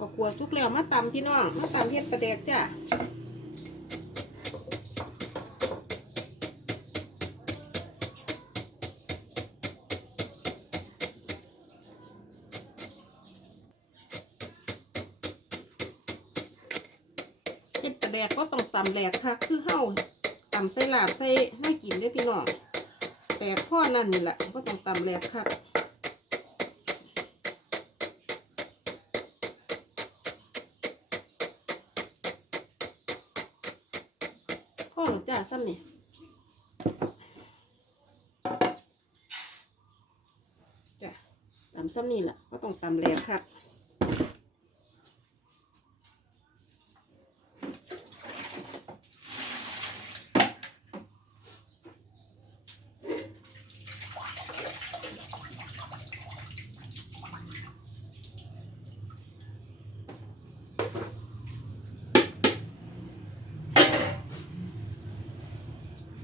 ก็ขัวสุกแล้วมาตำพี่น้อง มาตำเฮ็ดปลาแดกจ้ะเฮ็ดปลาแดกก็ต้องตำแหลกค่ะ คือเฮาตำใส่ลาบใส่ให้กินได้พี่น้องแต่พ่อนั่นนี่แหละก็ต้องตำแหลกค่ะ พ่อหนูจ้าซ้ำนี่จ้ะตำซ้ำนี่แหละก็ต้องตำแหลกครับ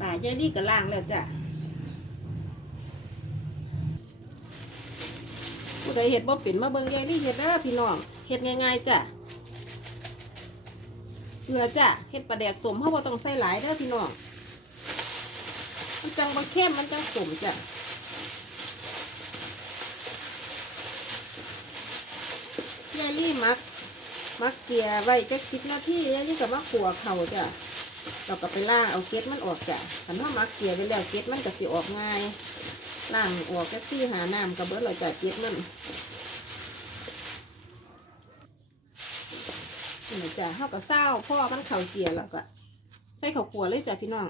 ตา ยายลี่ก็ล่างแล้วจ้ะผู้ใดเห็ดบ่เป็นมาเบิ่งยายลี่เห็ดเด้อพี่น้องเห็ดง่ายๆจ้ะเพื่อจ้ะเห็ดปลาแดกสมเพราะว่าต้องใส่หลายเด้อพี่น้องมันจังบ่เข้มมันจังสมจ้ะยายลี่มัก มักเกลียไว้จักสิบนาทียายลี่ก็มักขัวเขาจ้ะ เราก็ไปล่างเอาเกล็ดมันออกจ้ะขันถ้ามักเกลี่ยไปแล้วเกล็ดมันก็สิออกง่ายล่างออกก็ซี่หาน้ำกระเบิดเราจะเกล็ดมันนี่จ้ะเท่ากับเศร้าพ่อมันเข่าเกลี่ยแล้วก็ใส่เข้าขัวเลยจ้ะพี่น้อง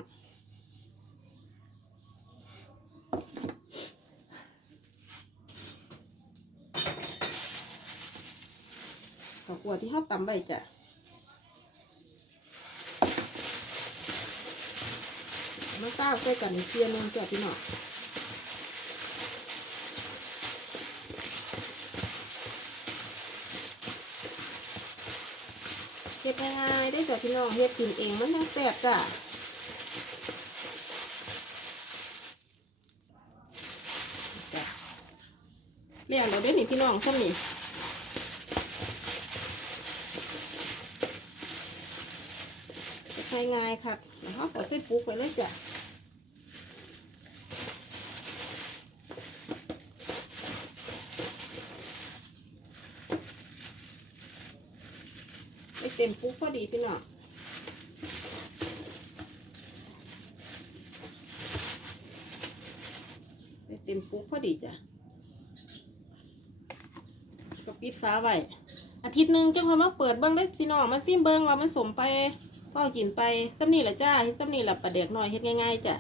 เข้าขัวที่เขาตำไว้จ้ะ มาเต้าใส่กันในเทียนนึงจ้ะพี่น้องเฮ็ดง่ายๆได้จ้ะพี่น้องเฮ็ดกินเองมันยังแซ่บจ้ะจ้ะเลี้ยงเราได้หนิพี่น้องส้มนี่ใช้ ง่ายๆครับแล้วเขาก็ใส่ปุ๊กไปเลยจ้ะไม่เต็มปุ๊บพอดีพี่น้องไม่เต็มปุ๊บพอดีจ้ะก็ปิดฟ้าไว้อาทิตย์หนึ่งจังพอมาเปิดเบิ้งได้พี่น้องมาซิมเบิ้งว่ามันสมไป พ่อกินไปซ้ำนี่แหละจ้าเฮ็ดซ้ำนี่แหละประเด็กหน่อยเฮ็ดง่ายๆจ้ะ